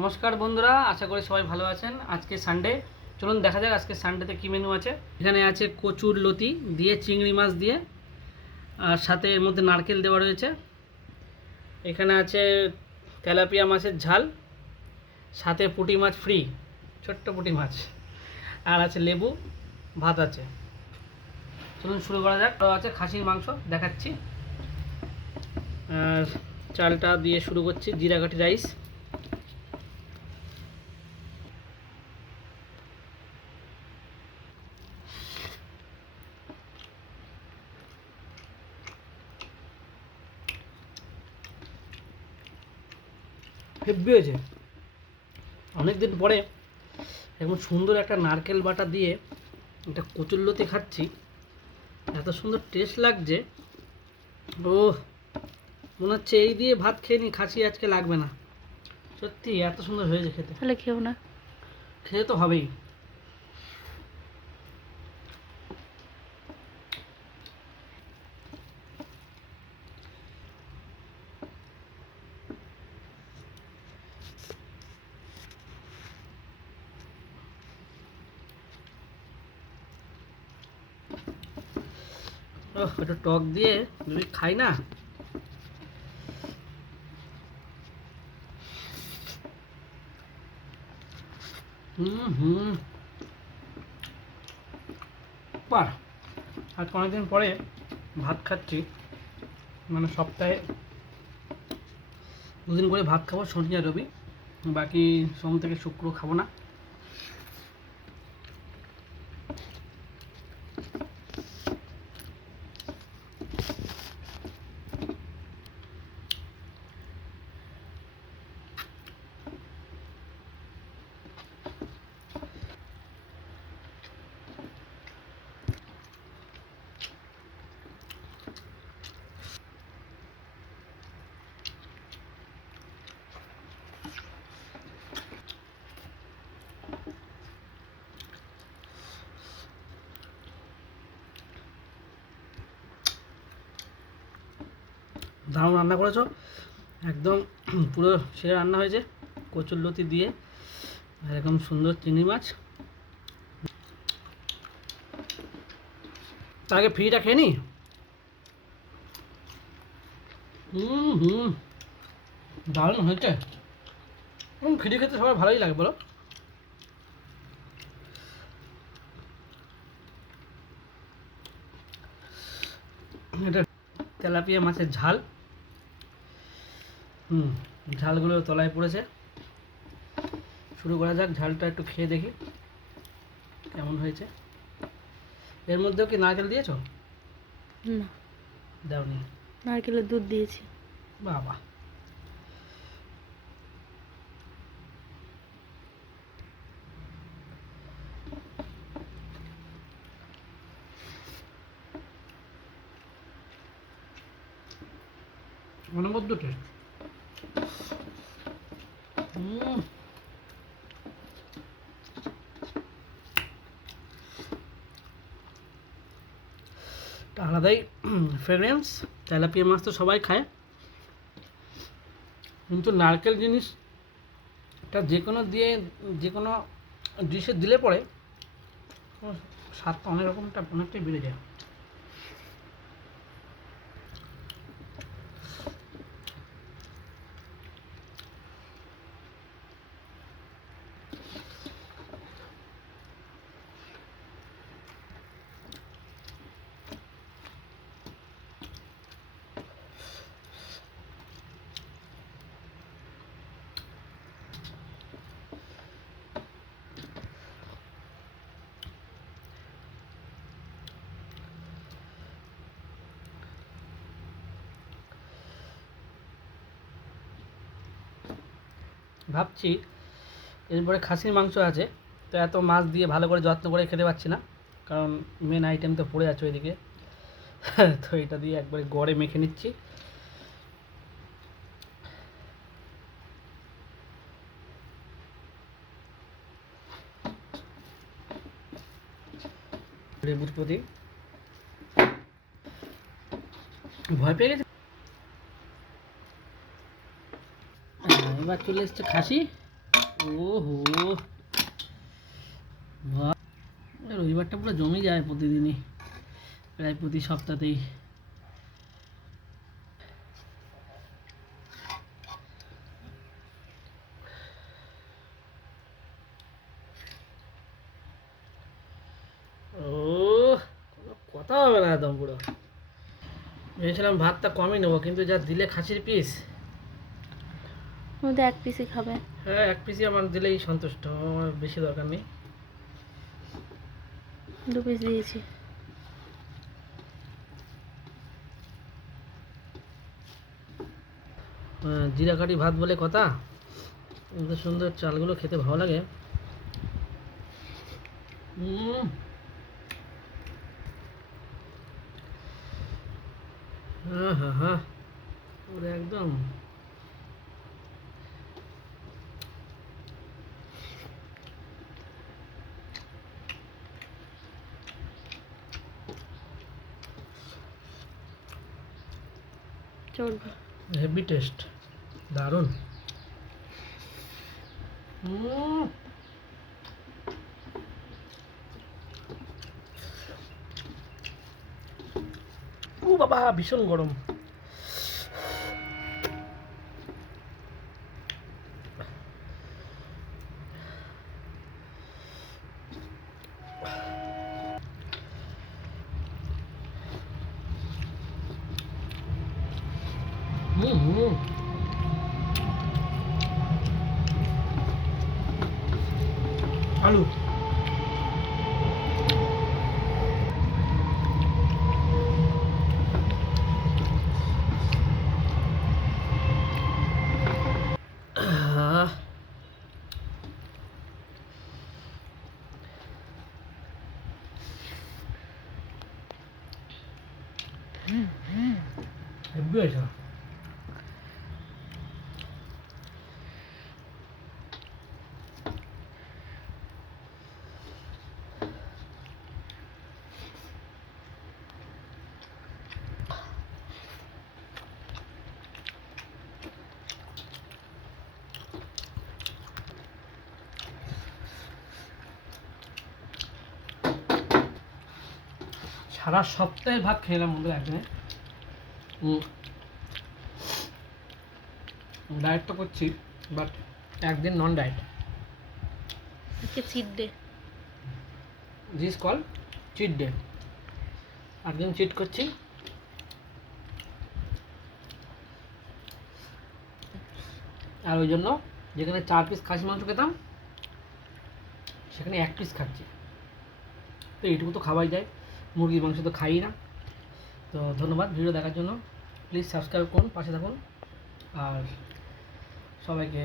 নমস্কার বন্ধুরা, আশা করি সবাই ভালো আছেন। আজকে সানডে, চলুন দেখা যাক আজকে সানডেতে কী মেনু আছে। এখানে আছে কচুর লতি দিয়ে চিংড়ি মাছ দিয়ে, আর সাথে এর মধ্যে নারকেল দেওয়া রয়েছে। এখানে আছে তেলাপিয়া মাছের ঝাল, সাথে পুঁটি মাছ ফ্রি, ছোট্ট পুঁটি মাছ, আর আছে লেবু, ভাত আছে। চলুন শুরু করা যাক। আছে খাসির মাংস দেখাচ্ছি, আর চালটা দিয়ে শুরু করছি। জিরাঘাটি রাইস, হেভি হয়েছে। অনেকদিন পরে এখন সুন্দর একটা নারকেল বাটা দিয়ে একটা কচুরলতি খাচ্ছি, এত সুন্দর টেস্ট লাগছে। ও, মনে হচ্ছে এই দিয়ে ভাত খেয়ে নি, খাসি আজকে লাগবে না। সত্যি এত সুন্দর হয়েছে খেতে। তাহলে খেও না। খেতে তো হবেই। ও, একটু টক দিয়ে যদি খাই না, হুম, বাহ। আজকে অনেকদিন পরে ভাত খাচ্ছি, মানে সপ্তাহে দুদিন করে ভাত খাবো, শনি আর রবি। বাকি সোম থেকে শুক্র খাবো না। দারুণ রান্না করেছো, একদম পুরো সেরা রান্না হয়েছে। কচুরলতি দিয়ে আর এরকম সুন্দর চিংড়ি মাছ। তার আগে ফ্রিটা খেয়ে নি। হুম, দারুণ হয়েছে। ফ্রি খেতে সবার ভালোই লাগে বলো। এটা তেলাপিয়া মাছের ঝাল। ঝালগুলো তলায় পড়েছে। শুরু করা যাক, ঝালটা একটু খেয়ে দেখি কেমন হয়েছে। এর মধ্যেও কি নারকেল দিয়েছো? না, দাওনি? নারকেলের দুধ দিয়েছি। বাবা, অনবদ্য টেস্ট। আলাদাই ফ্রেগরেন্স। তেলাপিয়া মাছ তো সবাই খায়, কিন্তু নারকেল জিনিসটা যে কোনো দিয়ে, যে কোনো ডিশে দিলে পরে স্বাদটা অনেক রকমটা অনেকটাই বেড়ে যায়। ভাবছি এরপরে খাসির মাংস আছে, তো এত মাছ দিয়ে ভালো করে যত্ন করে খেতে পারছি না, কারণ মেন আইটেম তো পড়ে আছে ওইদিকে। তো এটা দিয়ে একবারে গড়ে মেখে নিচ্ছি। লেবুর প্রতি ভয় পেয়ে গেছে। এবার চলে এসছে খাসি, ওহো, বাহ, রবিবারটা পুরো জমে যায় প্রতিদিনই, প্রায় প্রতি সপ্তাহতেই। ও, কোনো কথা হবে না একদম পুরো। ভেবেছিলাম ভাতটা কমই নেবো, কিন্তু যা দিলে খাসির পিস। মধ্যে এক পিসই খাবে। হ্যাঁ, এক পিসই আমার দিলেই সন্তুষ্ট, আমার বেশি দরকার নেই। 2 পিস দিয়েছি। জিরা কাঠি ভাত বলে কথা, এত সুন্দর চালগুলো খেতে ভালো লাগে। হুম, হ্যাঁ হ্যাঁ হ্যাঁ, পুরো একদম। চলবে। হেভি টেস্ট, দারুণ। হুম, ও বাবা, ভীষণ গরম। হুম হুম, আলু। আহ, হেভি হয়েছে। সারা সপ্তাহে ভাত খেলাম বন্ধুরা একদিনে। ডায়েট তো করছি, বাট একদিন নন ডায়েট। আজকে cheat day. This call cheat day. একদিন চিট করছি। আর ওই জন্য যেখানে 4 পিস খাসি মাংস খেতাম, সেখানে 1 পিস খাচ্ছি। তো এইটুকু তো খাওয়াই যায়, মুরগির মাংস তো খাই না। তো ধন্যবাদ ভিডিও দেখার জন্য। প্লিজ সাবস্ক্রাইব করুন, পাশে থাকুন, আর সবাইকে